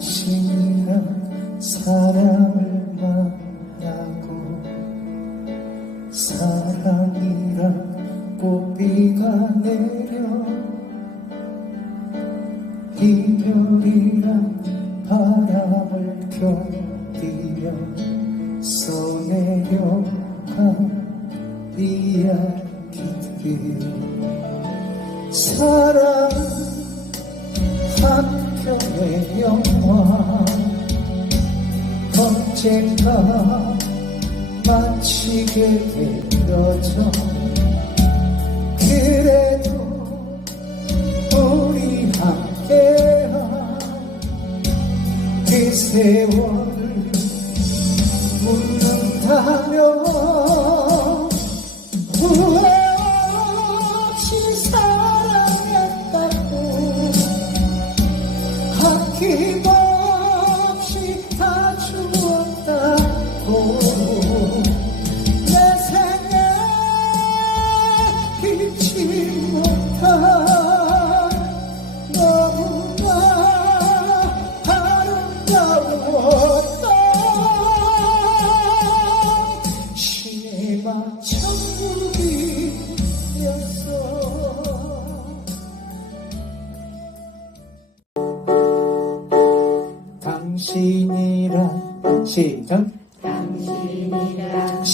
당신이란 사람을 비가 내려 이별이란 바람을 견디며 써내려간 이야기들. 사랑 한 편의 영화. 언젠가 마치게 되어져 그 세월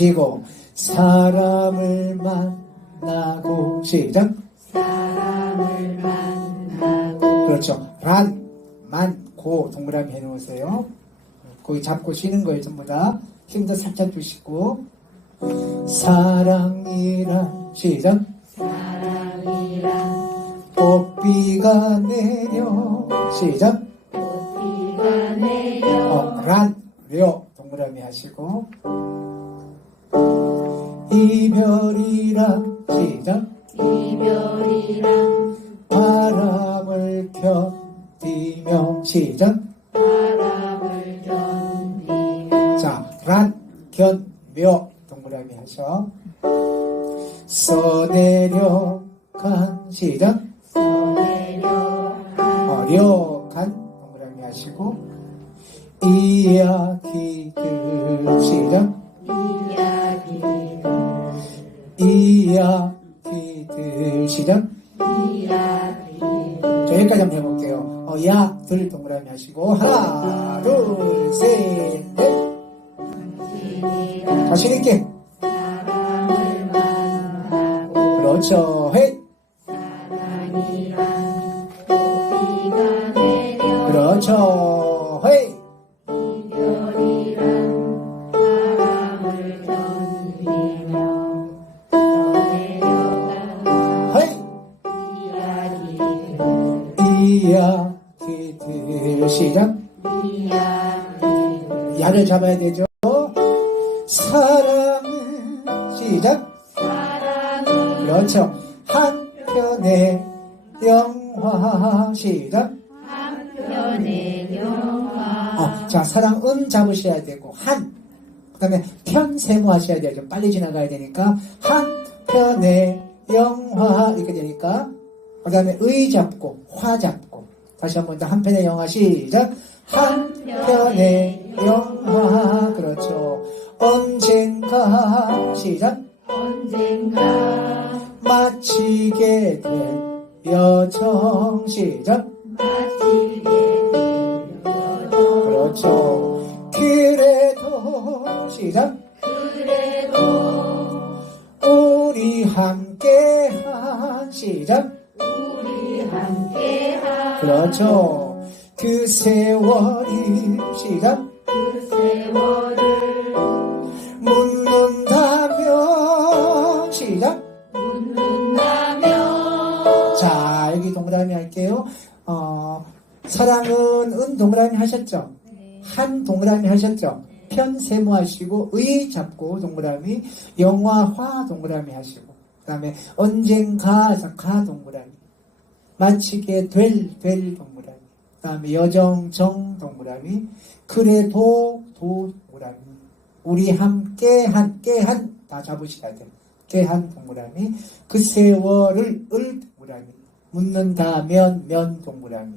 쉬고 사람을 만나고. 시작. 사람을 만나고. 그렇죠. 란, 만, 고 동그라미 해놓으세요. 거기 잡고 쉬는 거예요 전부 다. 힘도 살짝 주시고. 사랑이란 시작. 사랑이란. 꽃비가 내려 시작. 꽃비가 내려. 어, 란, 려 동그라미 하시고 이별이란 시작. 이별이란 바람을 견디며 시작. 바람을 견디며 자, 란, 견, 며 동그라미 하셔. 써내려간 시작. 써내려 어려간 동그라미 하시고 이야기들 시작 이야기들 시작 이야기 자, 여기까지 한번 해볼게요. 어, 야, 들 동그라미 하시고, 하나, 둘, 셋, 넷. 당신이란 자신 있게. 사람을 만나고 그렇죠. 내려 그렇죠. 시작. 그렇죠. 한 편의 영화 시작. 한 편의 영화 어, 자, 사랑은 잡으셔야 되고, 한. 그 다음에 편 세모 하셔야 돼요. 좀 빨리 지나가야 되니까. 한 편의 영화. 이렇게 되니까. 그 다음에 의 잡고, 화 잡고. 다시 한 번 더 한 편의 영화 시작. 한 편의 영화. 그렇죠. 언젠가 시작. 언젠가 마치게 될 여정 시작. 마치게 되려도 그렇죠. 그래도 시작. 그래도 우리 함께한 시작. 우리 함께한 그렇죠. 그 세월이 시작. 그 세월을 할게요. 어, 사랑은 은 동그라미 하셨죠? 한 동그라미 하셨죠? 편 세모 하시고 의 잡고 동그라미 영화 화 동그라미 하시고 그 다음에 언젠가 가 동그라미. 마치게 될, 될 동그라미. 그 다음에 여정, 정 동그라미. 그래도, 도 동그라미. 우리 함께, 함께 한, 다 잡으셔야 돼요. 함께 한 동그라미. 그 세월을, 을 동그라미. 묻는다면, 면 동그라미.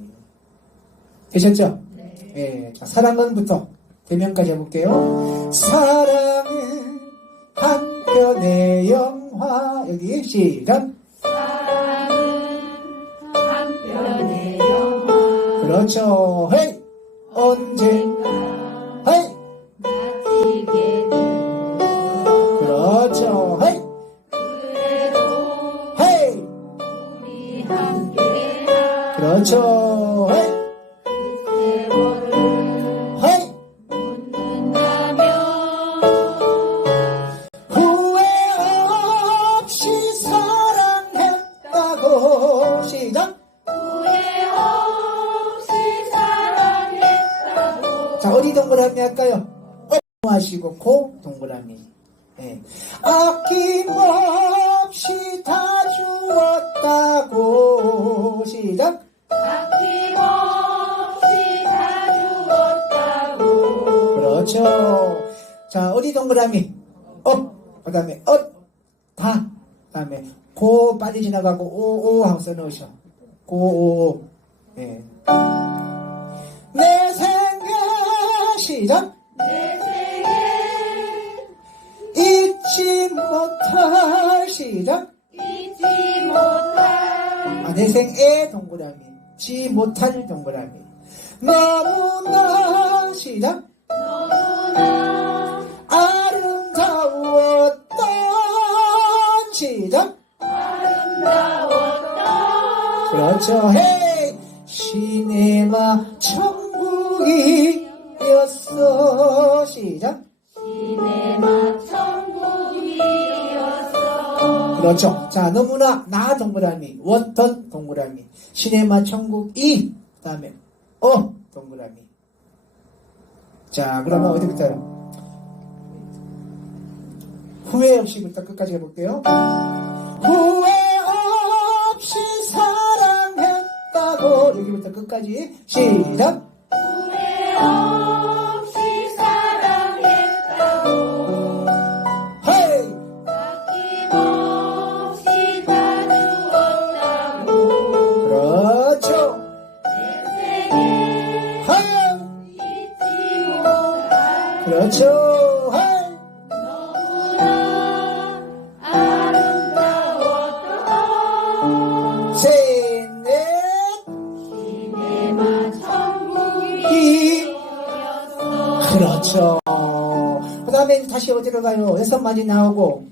되셨죠? 네. 예, 자, 사랑은부터 대면까지 해볼게요. 사랑은 한 편의 영화. 여기 시작. 사랑은 한 편의 영화 그렇죠. 헤이! 언젠가. 그렇죠. 헤이! 세월을 헤이! 묻는다면 후회 없이 사랑했다고. 시작. 후회 없이 사랑했다고 자, 어디 동그라미 할까요? 어 하시고 고 동그라미. 예. 아낌없 이 다 주었다고. 시작. 아낌없이 다 주었다고 그렇죠. 자, 어디 동그라미? 업. 그 다음에 엇. 다. 그 다음에 고 빨리 지나가고 오, 오 하고 써 넣으셔. 고, 오, 오. 예. 내 생애 시작. 내 생애 동그라미. 지 못할 동그라미. 너무나 시작. 너무나 아름다웠던 시작. 아름다웠던 그렇죠. 헤이 시네마 천 그렇죠. 자, 너무나 나 동그라미, 원턴 동그라미, 시네마 천국 이, 그 다음에, 어, 동그라미. 자, 그러면 어디부터요? 후회 없이부터 끝까지 해볼게요. 후회 없이 사랑했다고, 여기부터 끝까지, 시작. 그렇죠. 다시 어디로 가요? 여섯 마디 나오고.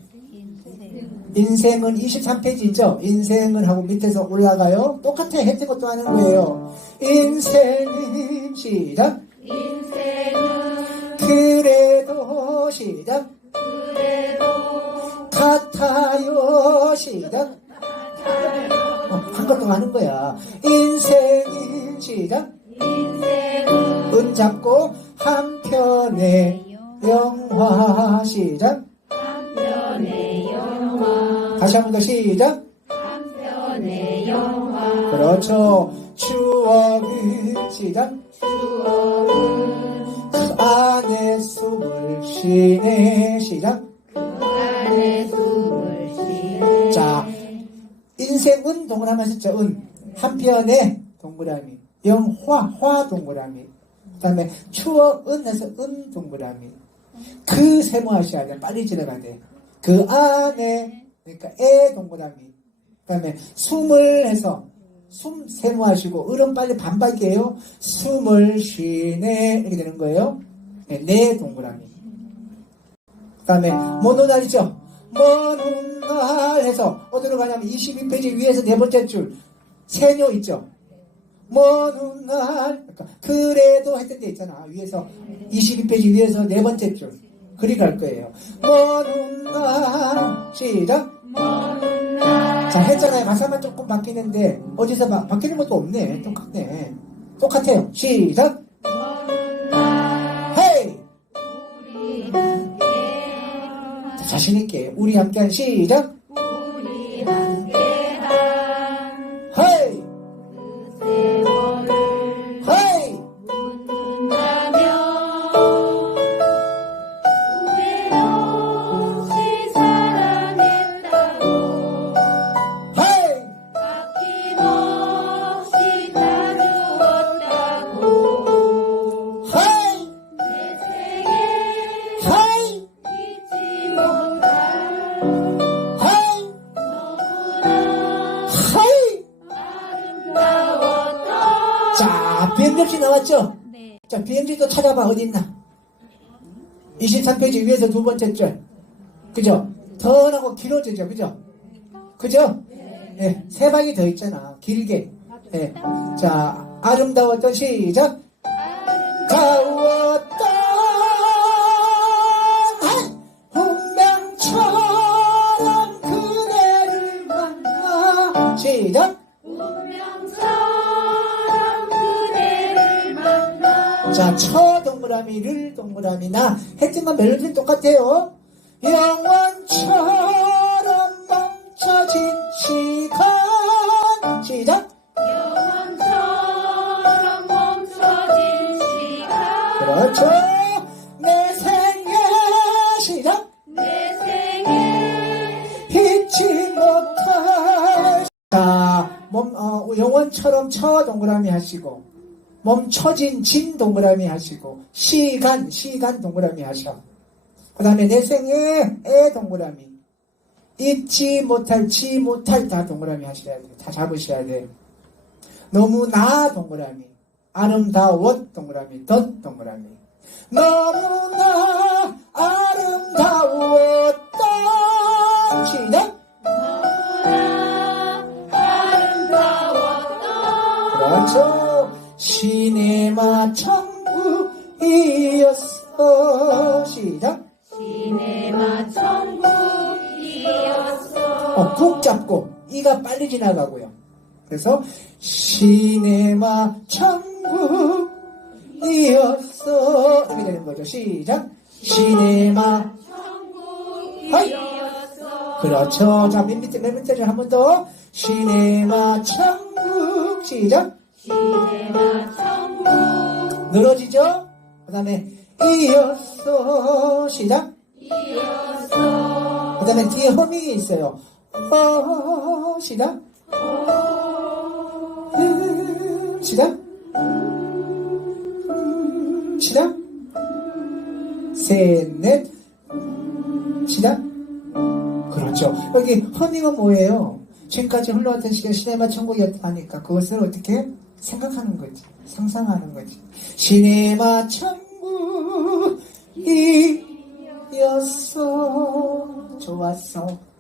인생은 23페이지죠? 인생은 하고 밑에서 올라가요. 똑같아. 했던 것도 하는 거예요. 인생은 시작. 그래도 시작. 그래도 같아요. 시작. 어, 한 것도 하는 거야. 인생은 시작. 인생은 은 잡고 한편의 영화 시작. 한편의 영화 다시 한 번 더 시작. 한편의 영화 그렇죠. 추억은 시작. 안에 숨을 쉬네 시작. 안에 숨을 쉬네 자, 인생은 동그라미 하셨죠. 은 한편의 동그라미. 영화 화 동그라미. 그 다음에 추억은 해서 은 동그라미. 그 세모하셔야 돼. 빨리 지나가야 돼. 그 안에 그러니까 에 동그라미. 그 다음에 숨을 해서 숨 세모하시고 을은 빨리 반박이에요. 숨을 쉬네 이렇게 되는 거예요. 네, 네 동그라미. 그 다음에 모노날이죠. 먼날 해서 어디로 가냐면 22페이지 위에서 네 번째 줄 세뇨 있죠. 먼 날, 그러니까 그래도 했던 데 있잖아. 위에서 22페이지 위에서 네 번째 줄 그리 갈 거예요. 먼 날, 시작. 먼 날. 자 했잖아요. 가사만 조금 바뀌는데 어디서 바, 바뀌는 것도 없네. 똑같네. 똑같아요. 시작. 자, 자신 있게 우리 함께한 시작. 찾아봐, 어딨나? 23페이지 위에서 두 번째 줄. 그죠? 더 나고 길어지죠, 그죠? 그죠? 예, 세 방이 더 있잖아, 길게. 예. 자, 아름다웠던 시작. 가웠던 운명처럼 그대를 만나 시작 운명처럼 그대를 만나 자, 처 동그라미를 동그라미나 건 멜로디는 똑같아요. 영원처럼 멈춰진 시간. 시작. 영원처럼 멈춰진 시간. 그렇죠. 내 생애. 시작. 내 생에 잊지 못할. 자, 몸, 어, 영원처럼 처 동그라미 하시고 멈춰진 진 동그라미 하시고 시간 시간 동그라미 하셔 그 다음에 내 생애 애 동그라미 잊지 못할 지 못할 다 동그라미 하셔야 돼. 다 잡으셔야 돼. 너무나 동그라미 아름다웠 동그라미 덧 동그라미 너무나 아름다웠던 시작 너무나 아름다웠던 그렇죠. 시네마 천국이었어. 시작. 시네마 천국이었어 어, 국 잡고 이가 빨리 지나가고요. 그래서 시네마 천국이었어. 이렇게 되는 거죠. 시작. 시네마. 천국이었어 그렇죠. 자, 맨 밑에, 맨 밑에를 한 번 더. 시네마 천국. 시작. 늘어지죠? 그 다음에 이었어 시작. 이었어 그 다음에 뒤에 허밍이 있어요. 어 시작. 음, 시작. 음, 시작. 셋넷. 음, 시작. 그렇죠. 여기 허밍은 뭐예요? 지금까지 흘러왔던 시간 시네마 천국이었다 하니까 그것을 어떻게 생각하는 거지. 상상하는 거지. 시네마 천국이었어. 좋았어